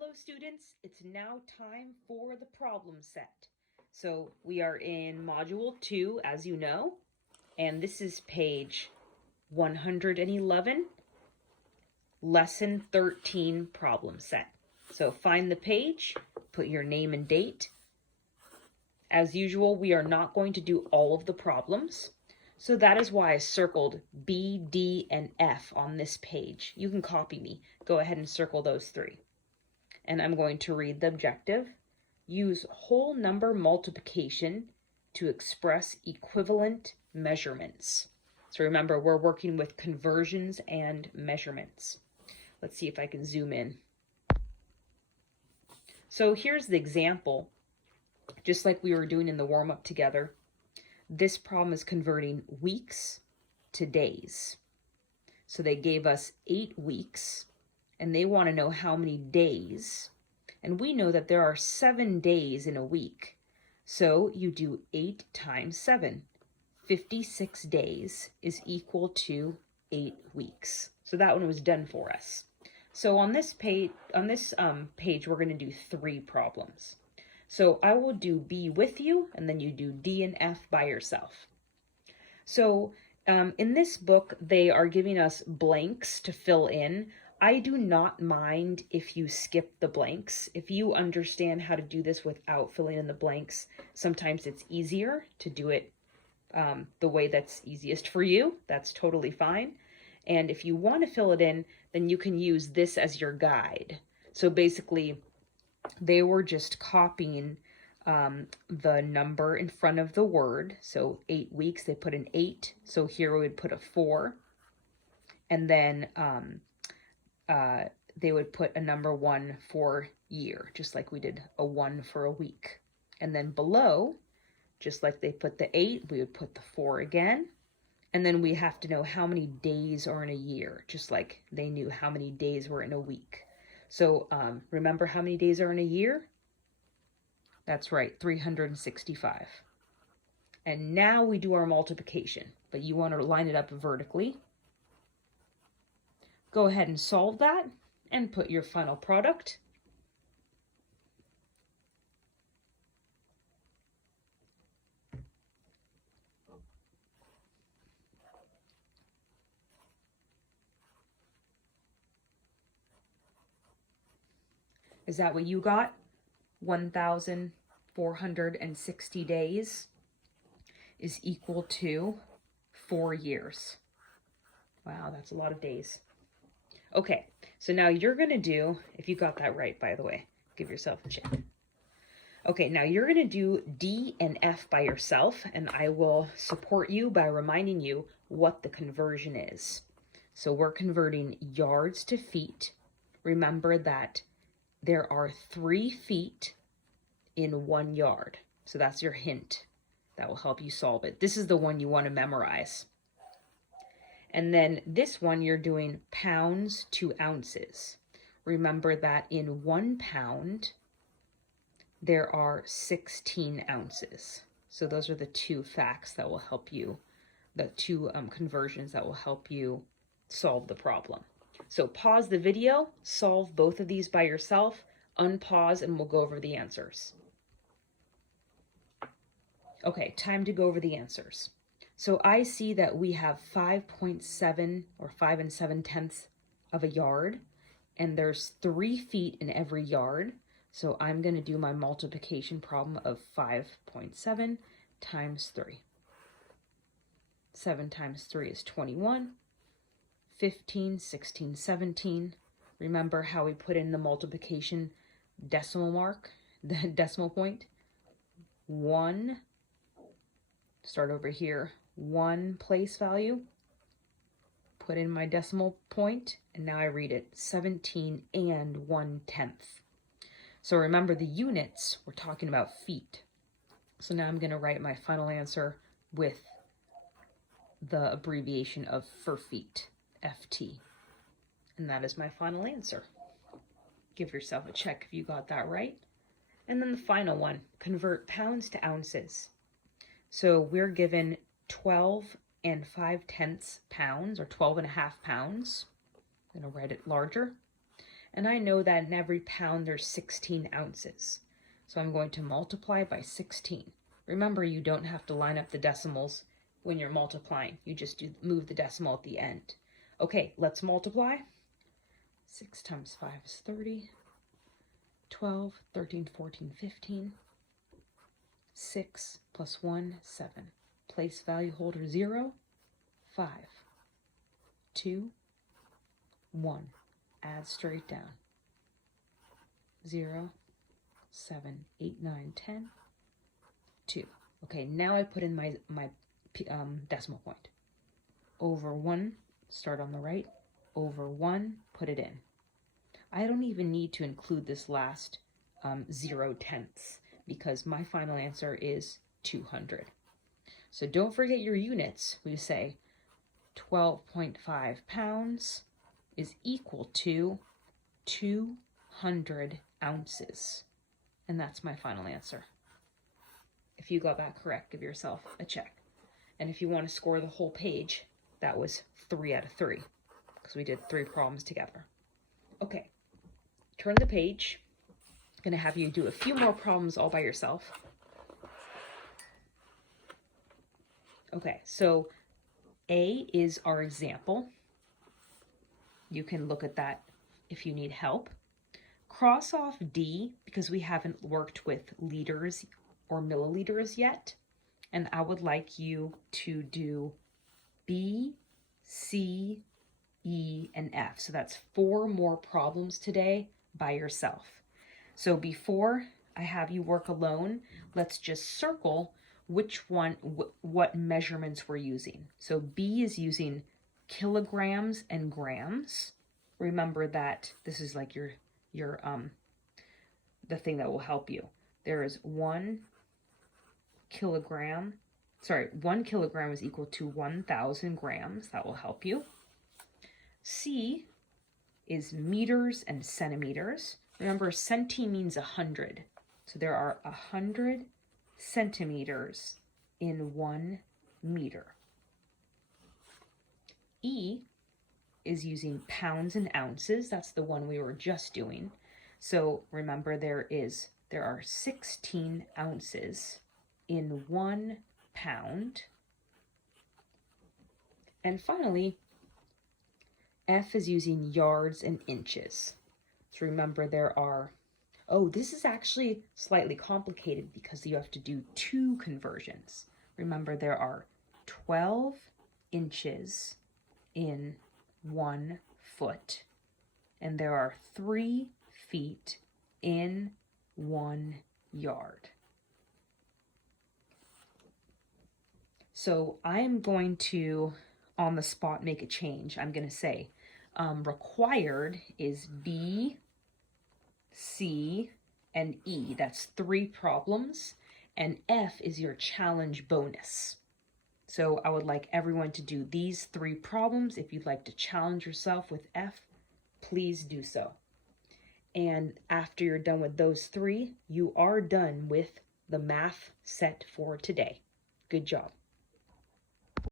Hello students, it's now time for the problem set. So we are in module 2, as you know, and this is page 111, lesson 13 problem set. So find the page, put your name and date. As usual, we are not going to do all of the problems. So that is why I circled B, D, and F on this page. You can copy me. Go ahead and circle those 3. And I'm going to read the objective. Use whole number multiplication to express equivalent measurements. So remember, we're working with conversions and measurements. Let's see if I can zoom in. So here's the example, just like we were doing in the warm-up together. This problem is converting weeks to days. So they gave us 8 weeks. And they want to know how many days. And we know that there are 7 days in a week. So you do 8 times 7. 56 days is equal to 8 weeks. So that one was done for us. So on this page, we're going to do 3 problems. So I will do B with you, and then you do D and F by yourself. So in this book, they are giving us blanks to fill in. I do not mind if you skip the blanks. If you understand how to do this without filling in the blanks, sometimes it's easier to do it the way that's easiest for you. That's totally fine. And if you want to fill it in, then you can use this as your guide. So basically, they were just copying the number in front of the word. So 8 weeks, they put an 8. So here we would put a 4. And then they would put a number 1 for year, just like we did a 1 for a week. And then below, just like they put the 8, we would put the 4 again. And then we have to know how many days are in a year, just like they knew how many days were in a week. So remember how many days are in a year? That's right, 365. And now we do our multiplication, but you want to line it up vertically. Go ahead and solve that and put your final product. Is that what you got? 1,460 days is equal to 4 years. Wow, that's a lot of days. Okay, so now you're going to do, if you got that right, by the way, give yourself a check. Okay, now you're going to do D and F by yourself, and I will support you by reminding you what the conversion is. So we're converting yards to feet. Remember that there are 3 feet in 1 yard. So that's your hint. That will help you solve it. This is the one you want to memorize. And then this one, you're doing pounds to ounces. Remember that in 1 pound, there are 16 ounces. So those are the 2 facts that will help you, the 2 conversions that will help you solve the problem. So pause the video, solve both of these by yourself, unpause, and we'll go over the answers. Okay, time to go over the answers. So I see that we have 5.7 or 5 7/10 of a yard, and there's 3 feet in every yard. So I'm going to do my multiplication problem of 5.7 times 3. 7 times 3 is 21. 15, 16, 17. Remember how we put in the multiplication decimal mark, the decimal point? 1, start over here, 1 place value, put in my decimal point, and now I read it 17 and 1/10. So remember the units, we're talking about feet. So now I'm going to write my final answer with the abbreviation of for feet, FT. And that is my final answer. Give yourself a check if you got that right. And then the final one, convert pounds to ounces. So we're given 12 5/10 pounds, or 12.5 pounds. I'm going to write it larger. And I know that in every pound there's 16 ounces. So I'm going to multiply by 16. Remember, you don't have to line up the decimals when you're multiplying. You just move the decimal at the end. Okay, let's multiply. 6 times 5 is 30. 12, 13, 14, 15. 6 plus 1, 7. Place value holder 0, 5, 2, 1. Add straight down. 0, 7, 8, 9, 10, 2. Okay, now I put in my decimal point. Over 1, start on the right. Over 1, put it in. I don't even need to include this last 0 tenths because my final answer is 200. So don't forget your units. We say 12.5 pounds is equal to 200 ounces. And that's my final answer. If you got that correct, give yourself a check. And if you want to score the whole page, that was 3 out of 3 because we did 3 problems together. Okay, turn the page. I'm going to have you do a few more problems all by yourself. Okay, so A is our example. You can look at that if you need help. Cross off D because we haven't worked with liters or milliliters yet. And I would like you to do B, C, E, and F. So that's 4 more problems today by yourself. So before I have you work alone, let's just circle which one, what measurements we're using. So B is using kilograms and grams. Remember that this is like your the thing that will help you. There is 1 kilogram is equal to 1,000 grams. That will help you. C is meters and centimeters. Remember, centi means 100. So there are 100 centimeters in 1 meter. E is using pounds and ounces. That's the one we were just doing. So remember, there are 16 ounces in 1 pound. And finally, F is using yards and inches. So remember, there are, this is actually slightly complicated because you have to do 2 conversions. Remember, there are 12 inches in 1 foot, and there are 3 feet in 1 yard. So I am going to, on the spot, make a change. I'm going to say required is B, C, and E. That's 3 problems. And F is your challenge bonus. So I would like everyone to do these 3 problems. If you'd like to challenge yourself with F, please do so. And after you're done with those 3, you are done with the math set for today. Good job.